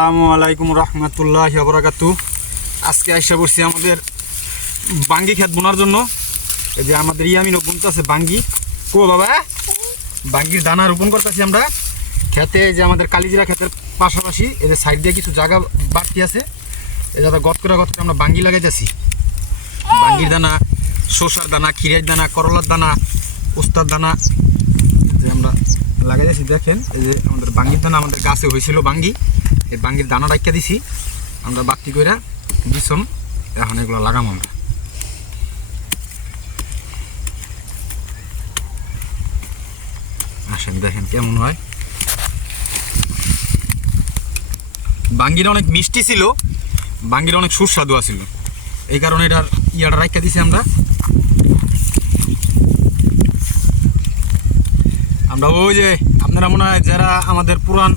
আসসালামু আলাইকুম রহমতুল্লাহ বরাকাতু। আজকে আইসা পড়ছি আমাদের বাঙ্গি খেত বোনার জন্য। এই যে আমাদের ইয়ামিন বুনতে আছে বাঙ্গি। কো বাবা বাঙ্গির দানা রোপণ করতেছি আমরা। খেতে যে আমাদের কালিজিরা ক্ষেতের পাশাপাশি এই যে সাইড দিয়ে কিছু জায়গা বাড়তি আছে। এই যাতে গত করে গত করে আমরা বাঙ্গি লাগাইতেছি। বাঙ্গির দানা, শসার দানা খিরের দানা, করলার দানা, উস্তার দানা যে আমরা লাগাইছি দেখেন, এই যে আমাদের বাঙ্গির দানা আমাদের গাছে হয়েছিল বাঙ্গি। এই বাঙ্গির দানা রাখিয়া দিছি, আমরা বাতি করে দিছম, এখন এগুলো লাগাম আমরা। আসেন, দেখেন কেমন হয়। বাঙ্গির অনেক মিষ্টি ছিল, বাঙ্গির অনেক সুস্বাদু আছিল। এই কারণে এটার ইয়াটা রাখিয়া দিছি আমরা। আমরা ওই যে, আপনারা মনে হয় যারা আমাদের পুরান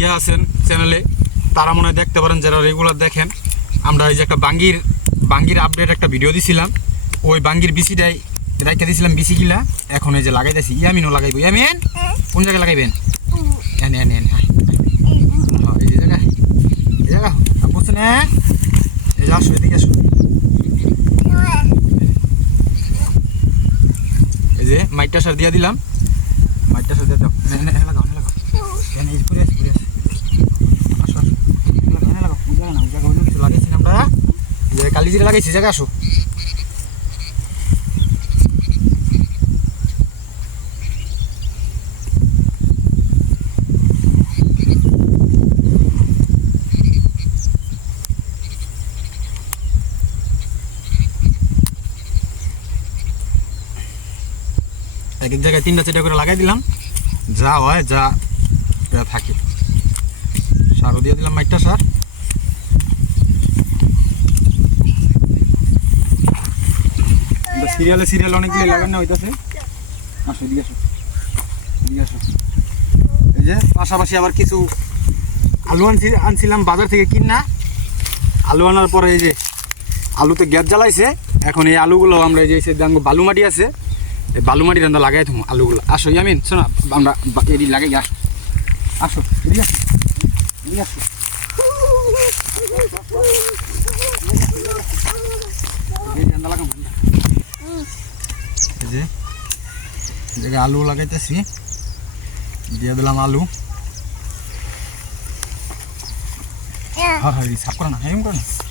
ইয়ে আছেন চ্যানেলে তারা মনে দেখতে পারেন, যারা রেগুলার দেখেন, আমরা এই যে একটা বাঙ্গির বাঙ্গির আপডেট একটা ভিডিও দিছিলাম। ওই বাঙ্গির বিসিটাই রাইখা দিয়েছিলাম বিসি গিলা এখন এই যে লাগাই লাগাইতেছি। ইয়ামিনও লাগাইবো। ইয়ামিন, কোন জায়গায় লাগাইবেন? এনে এনে এনে হ্যাঁ এই যে মাইটটা সার দিয়া দিলাম। মাইটটা সার দিয়ে দাও এনে, এনে, এনে লাগাও এনে লাগাও এনে এই যে ঘুরে আসো ঘুরে আসো আসো আসো এনে লাগাও, এনে লাগাও ওই জায়গা না ওই জায়গা অন্য কিছু লাগাইছি না আমরা এই যে কালি জিরে লাগাইছি জায়গা আসো এক এক জায়গায় তিনটা চারটা করে লাগাই দিলাম। যা হয় যা থাকে। সারও দিয়ে দিলাম মাইটটা সার। সিরিয়ালে সিরিয়াল অনেকগুলো লাগানো হইতাছে। আসো, এদিকে আসো। এদিকে আসো। এই যে, পাশাপাশি আবার কিছু আলু আনছি, আনছিলাম বাজার থেকে কিনা। আলু আনার পরে এই যে আলুতে গ্যাস জ্বালাইছে। এখন এই আলুগুলো আমরা এই যে বালু মাটি আছে। এই বালু মাটি রান্না লাগাই থাকব আলুগুলো। আসো, ইয়ামিন, শোনা, আমরা বা- লাগাই, আসো। আসো, এদিকে আসো। এদিকে আসো। এই। এই যে জায়গায় আলু লাগাইতেছি। দিয়ে দিলাম আলু। হ্যাঁ। হ্যাঁ সাফ করে না হ্যাঁ করে না।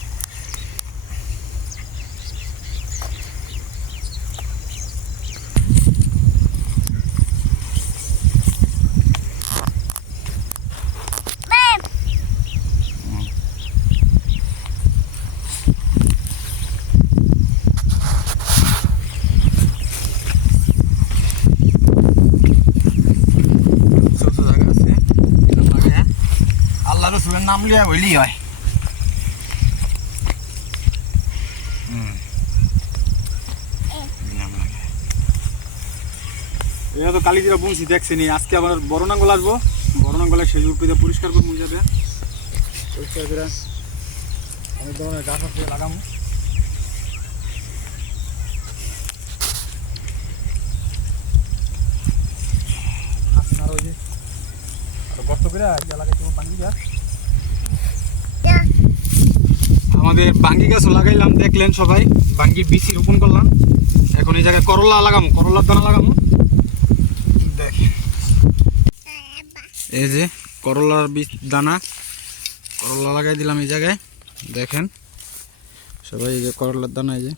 আল্লাহ রসুলের নাম লিয়া হইলেই হয়। এটা তো কালী যেটা বুনছি দেখছেনি। আজকে আবার বড় নাঙ্গল আসব। বড় নাঙ্গলে সেই উঠতে পরিষ্কার করে যাবে পরিষ্কার করে অনেক ধরনের গাছ আছে লাগামো আর ওই যে আর গর্ত করে হবে পানি দিয়া। আমাদের বাঙ্গি গাছ লাগাইলাম, দেখলেন সবাই। বাঙ্গি বিচি রোপণ করলাম। এখন এই জায়গায় করলা লাগামো, করলার দানা লাগামো। দেখেন এই যে করলার বীজ দানা, করলা লাগাই দিলাম এই জায়গায়। দেখেন। সবাই এই যে করলার দানা এই যে।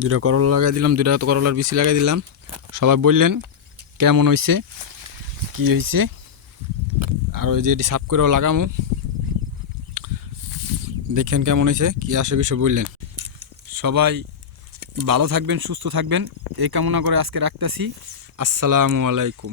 দুটা করলা লাগাই দিলাম দুটা করলার বিচি লাগাই দিলাম। সবাই বললেন, কেমন হয়েছে কি হয়েছে আর ওই যে এটি সাফ করেও লাগামো। দেখেন কেমন হয়েছে কি আসে বিষয় বললেন। সবাই ভালো থাকবেন, সুস্থ থাকবেন। এই কামনা করে আজকে রাখতেছি। আসসালামু আলাইকুম।